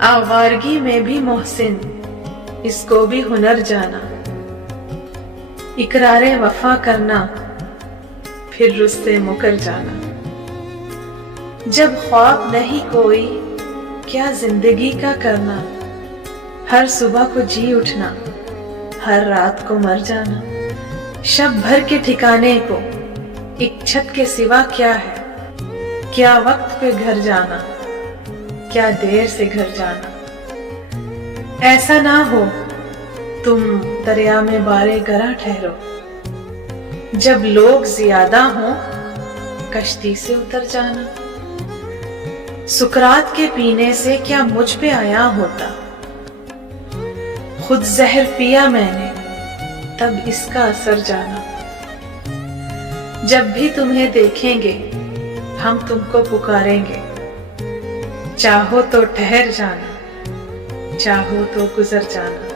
आवारगी में भी मोहसिन, इसको भी हुनर जाना। इकरारे वफा करना, फिर रुस्ते मुकर जाना। जब ख्वाब नहीं कोई, क्या जिंदगी का करना। हर सुबह को जी उठना, हर रात को मर जाना। शब भर के ठिकाने को एक छत के सिवा क्या है। क्या वक्त पे घर जाना, क्या देर से घर जाना। ऐसा ना हो तुम दरिया में बारे गरा ठहरो। जब लोग ज्यादा हों, कश्ती से उतर जाना। सुकरात के पीने से क्या मुझ पे आया होता। खुद जहर पिया मैंने, तब इसका असर जाना। जब भी तुम्हें देखेंगे, हम तुमको पुकारेंगे। चाहो तो ठहर जाना, चाहो तो गुजर जाना।